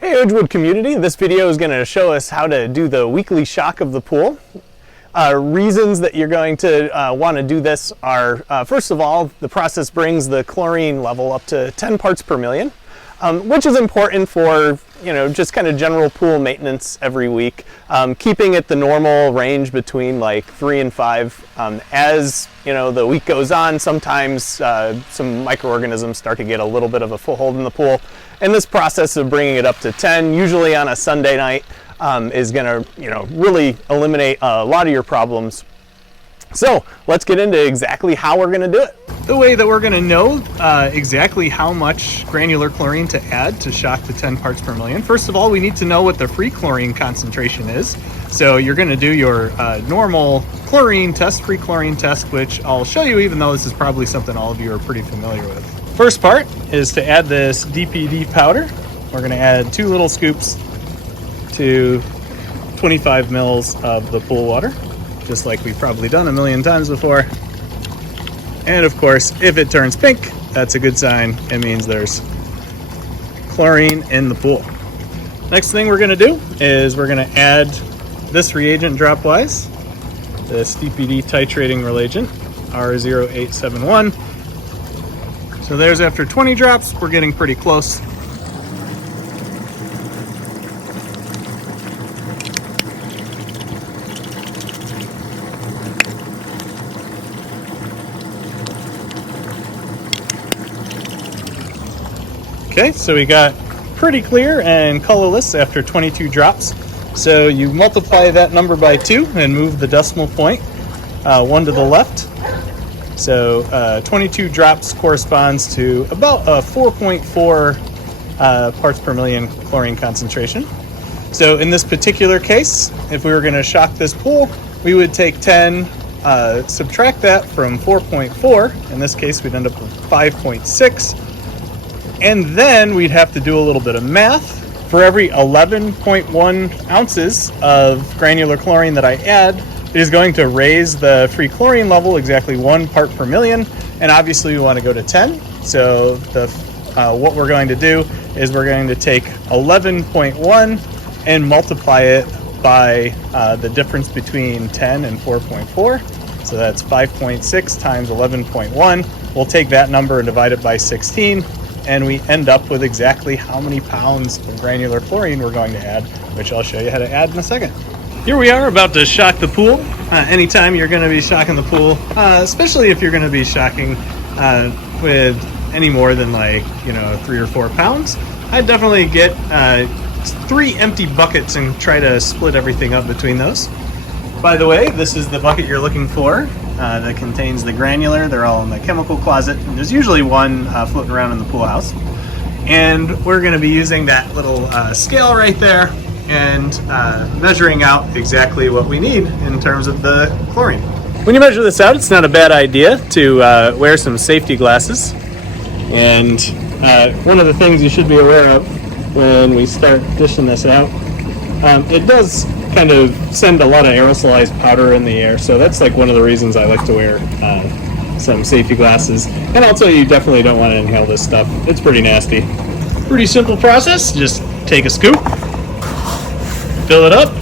Hey Edgewood community, this video is going to show us how to do the weekly shock of the pool. Reasons that you're going to want to do this are, first of all, the process brings the chlorine level up to 10 parts per million, which is important for, just kind of general pool maintenance every week, keeping it the normal range between like 3 and 5. As the week goes on, sometimes some microorganisms start to get a little bit of a foothold in the pool, and this process of bringing it up to 10, usually on a Sunday night, is going to really eliminate a lot of your problems. So let's get into exactly how we're going to do it. The way that we're going to know exactly how much granular chlorine to add to shock to 10 parts per million, first of all, we need to know what the free chlorine concentration is. So you're going to do your normal chlorine test, free chlorine test, which I'll show you, even though this is probably something all of you are pretty familiar with. First part is to add this DPD powder. We're going to add 2 little scoops to 25 mils of the pool water, just like we've probably done a million times before. And of course, if it turns pink, that's a good sign. It means there's chlorine in the pool. Next thing we're going to do is we're going to add this reagent dropwise, this DPD titrating reagent, R0871. So there's after 20 drops, we're getting pretty close. Okay, so we got pretty clear and colorless after 22 drops. So you multiply that number by 2 and move the decimal point 1 to the left. So 22 drops corresponds to about a 4.4 parts per million chlorine concentration. So in this particular case, if we were going to shock this pool, we would take 10, subtract that from 4.4. In this case, we'd end up with 5.6. And then we'd have to do a little bit of math. For every 11.1 ounces of granular chlorine that I add, it is going to raise the free chlorine level exactly 1 part per million. And obviously we want to go to 10. So what we're going to do is we're going to take 11.1 and multiply it by the difference between 10 and 4.4. So that's 5.6 times 11.1. We'll take that number and divide it by 16. And we end up with exactly how many pounds of granular chlorine we're going to add, which I'll show you how to add in a second. Here we are about to shock the pool. Anytime you're going to be shocking the pool, especially if you're going to be shocking with any more than 3 or 4 pounds, I'd definitely get 3 empty buckets and try to split everything up between those. By the way, this is the bucket you're looking for. That contains the granular. They're all in the chemical closet. And there's usually one floating around in the pool house. And we're going to be using that little scale right there and measuring out exactly what we need in terms of the chlorine. When you measure this out, it's not a bad idea to wear some safety glasses. And one of the things you should be aware of when we start dishing this out, it does kind of send a lot of aerosolized powder in the air, so that's like one of the reasons I like to wear some safety glasses. And also, you definitely don't want to inhale this stuff. It's pretty nasty. Pretty simple process. Just take a scoop, fill it up,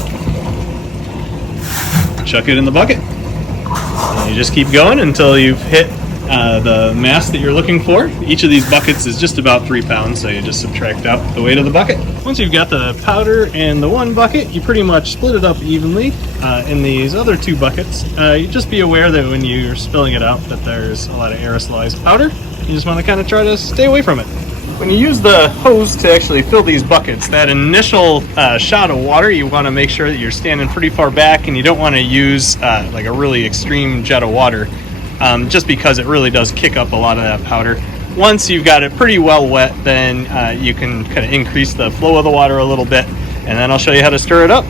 chuck it in the bucket, and you just keep going until you've hit the mass that you're looking for. Each of these buckets is just about 3 pounds, so you just subtract out the weight of the bucket. Once you've got the powder in the one bucket, you pretty much split it up evenly in these other 2 buckets. You just be aware that when you're spilling it out that there's a lot of aerosolized powder. You just want to kind of try to stay away from it. When you use the hose to actually fill these buckets, that initial shot of water, you want to make sure that you're standing pretty far back, and you don't want to use like a really extreme jet of water. Just because it really does kick up a lot of that powder. Once you've got it pretty well wet, then you can kind of increase the flow of the water a little bit, and then I'll show you how to stir it up.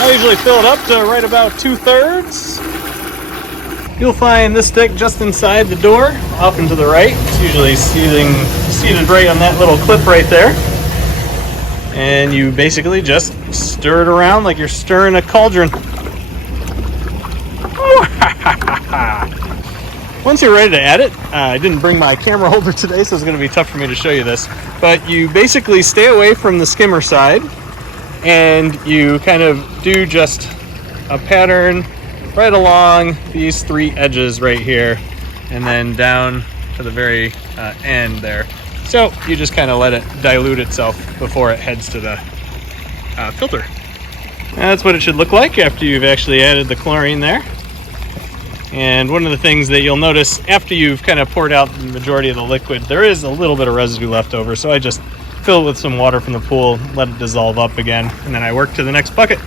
I usually fill it up to right about 2/3. You'll find this stick just inside the door, up and to the right. It's usually seated right on that little clip right there. And you basically just stir it around like you're stirring a cauldron. Once you're ready to add it, I didn't bring my camera holder today, so it's going to be tough for me to show you this. But you basically stay away from the skimmer side, and you kind of do just a pattern right along these 3 edges right here, and then down to the very end there. So you just kind of let it dilute itself before it heads to the filter. That's what it should look like after you've actually added the chlorine there. And one of the things that you'll notice after you've kind of poured out the majority of the liquid, there is a little bit of residue left over. So I just fill it with some water from the pool, let it dissolve up again, and then I work to the next bucket.